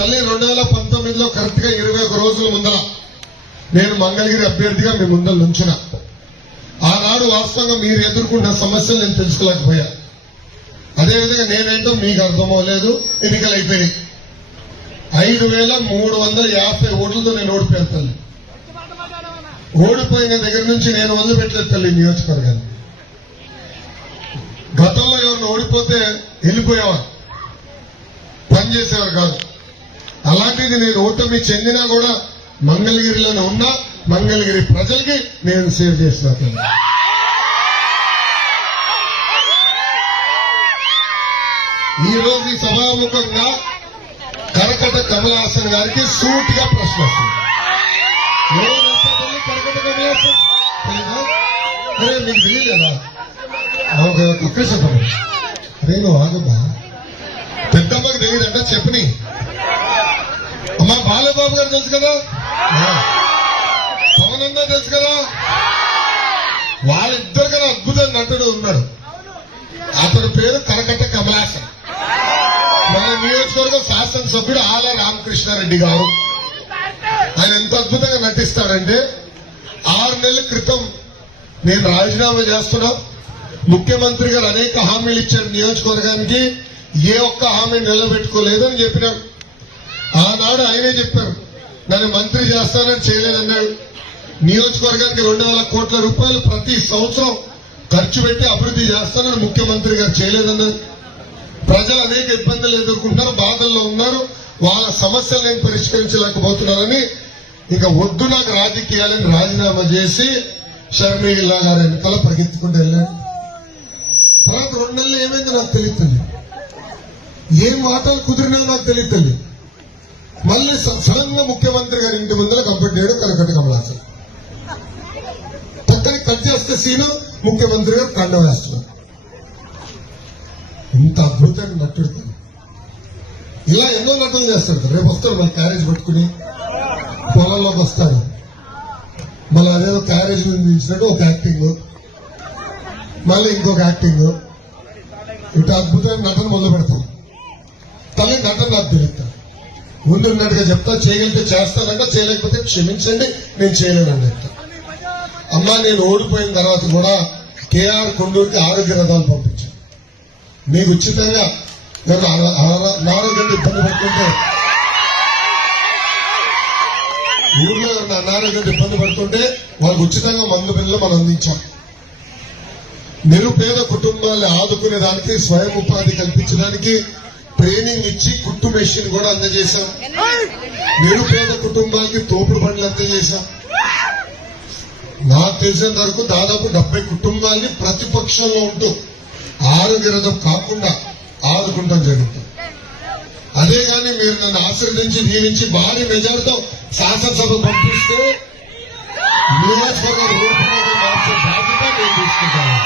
తల్లి 2019లో కరెక్ట్ గా 21 రోజుల ముందర నేను మంగళగిరి అభ్యర్థిగా మీ ముందర నుంచున్నా. ఆనాడు వాస్తవంగా మీరు ఎదుర్కొన్న సమస్యలు నేను తెలుసుకోలేకపోయా. అదేవిధంగా నేనేంటో మీకు అర్థమవలేదు. ఎన్నికలు అయిపోయినాయి. 5350 ఓట్లతో నేను ఓడిపోయాను తల్లి. ఓడిపోయిన దగ్గర నుంచి నేను వదిలిపెట్టలేదు తల్లి నియోజకవర్గాన్ని. గతంలో ఎవరిని ఓడిపోతే వెళ్ళిపోయేవారు, పనిచేసేవారు కాదు. అలాంటిది నేను ఓటమి చెందినా కూడా మంగళగిరిలోనే ఉన్నా. మంగళగిరి ప్రజలకి నేను సేవ్ చేసిన తల్లి. ఈ రోజు ఈ సభాముఖంగా కరకట కమలాసన్ గారికి సూటిగా ప్రశ్న వస్తుంది. కరకట కమలాసన్ అరే మీకు తెలియలేదా? అరే నువ్వు ఆగబ్బా, పెద్దమ్మకి తెలియదంట చెప్పని. అమ్మా బాలబాబు గారు తెలుసు కదా, పవన్ అన్నా తెలుసు కదా, వాళ్ళిద్దరు కదా అద్భుత నటుడు ఉన్నాడు. అతని పేరు కరకట కమలాసన్. మన నియోజకవర్గ శాసనసభ్యుడు ఆల రామకృష్ణారెడ్డి గారు. ఆయన ఎంత అద్భుతంగా నటిస్తాడంటే 6 నెలల క్రితం నేను రాజీనామా చేస్తున్నా, ముఖ్యమంత్రి గారు అనేక హామీలు ఇచ్చారు నియోజకవర్గానికి, ఏ ఒక్క హామీ నిలబెట్టుకోలేదని చెప్పినాడు. ఆనాడు ఆయనే చెప్పారు నన్ను మంత్రి చేస్తానని చేయలేదన్నాడు. నియోజకవర్గానికి 2,000 కోట్ల రూపాయలు ప్రతి సంవత్సరం ఖర్చు పెట్టి అభివృద్ధి చేస్తానని ముఖ్యమంత్రి గారు చేయలేదన్నారు. ప్రజలు అనేక ఇబ్బందులు ఎదుర్కొంటున్నారు, బాధల్లో ఉన్నారు, వాళ్ళ సమస్యలు నేను పరిష్కరించలేకపోతున్నారని ఇక వద్దు నాకు రాజకీయాలని రాజీనామా చేసి షర్మిలా గారి ఎన్నికల పరిగెత్తుకుంటూ వెళ్ళాడు. తర్వాత 2 నెలలు ఏమైందో నాకు తెలియదు. ఏం మాటలు కుదిరినా నాకు తెలియదు. మళ్ళీ సడన్ గా ముఖ్యమంత్రి గారి ఇంటి ముందర కంప్లీట్ చేయడం కరకట కమలాసన్. పక్కన కట్ చేస్తే సీను ముఖ్యమంత్రి గారు కండ వేస్తున్నారు. ఇంత అద్భుతంగా నటుడు. ఇలా ఎన్నో నటనలు చేస్తాడు. రేపు వస్తాడు మన క్యారేజ్ పట్టుకుని పొలంలోకి వస్తాడు. మళ్ళీ అదేదో క్యారేజ్ మీద ఇచ్చినట్టు ఒక యాక్టింగ్, మళ్ళీ ఇంకొక యాక్టింగ్, ఇటు అద్భుతమైన నటన మొదలు పెడతాం. తల్లి నటన నాకు తెలుస్తాను. ముందున్నట్టుగా చెప్తా, చేయగలిగితే చేస్తానంట, చేయలేకపోతే క్షమించండి నేను చేయలేనని చెప్తా. అమ్మా నేను ఓడిపోయిన తర్వాత కూడా కేఆర్ కొండూరుకి ఆరోగ్య రథాలు పంపించాను. మీకు ఉచితంగా అనారోగ్యంతో ఇబ్బంది పడుతుంటే, ఊర్లో అనారోగ్యంతో ఇబ్బంది పడుతుంటే వాళ్ళకి ఉచితంగా మందు బిల్లు మనం అందించాం. నిరుపేద కుటుంబాలను ఆదుకునే దానికి, స్వయం ఉపాధి కల్పించడానికి ట్రైనింగ్ ఇచ్చి కుట్టు మెషిన్ కూడా అందజేశాం. నిరుపేద కుటుంబాలకి తోపుడు బండ్లు అందజేశాం. నాకు తెలిసినంత వరకు దాదాపు 70 కుటుంబాలని ప్రతిపక్షంలో ఉంటూ ఆరోగ్య రథం కాకుండా ఆదుకుంటాం జరుగుతుంది. అదే గాని మీరు నన్ను ఆశీర్వదించి దీవించి భారీ మెజార్టీతో శాసనసభ పంపిస్తే నియోజకవర్గ రూపురేఖ మార్చే బాధ్యత నేను తీసుకుంటాను.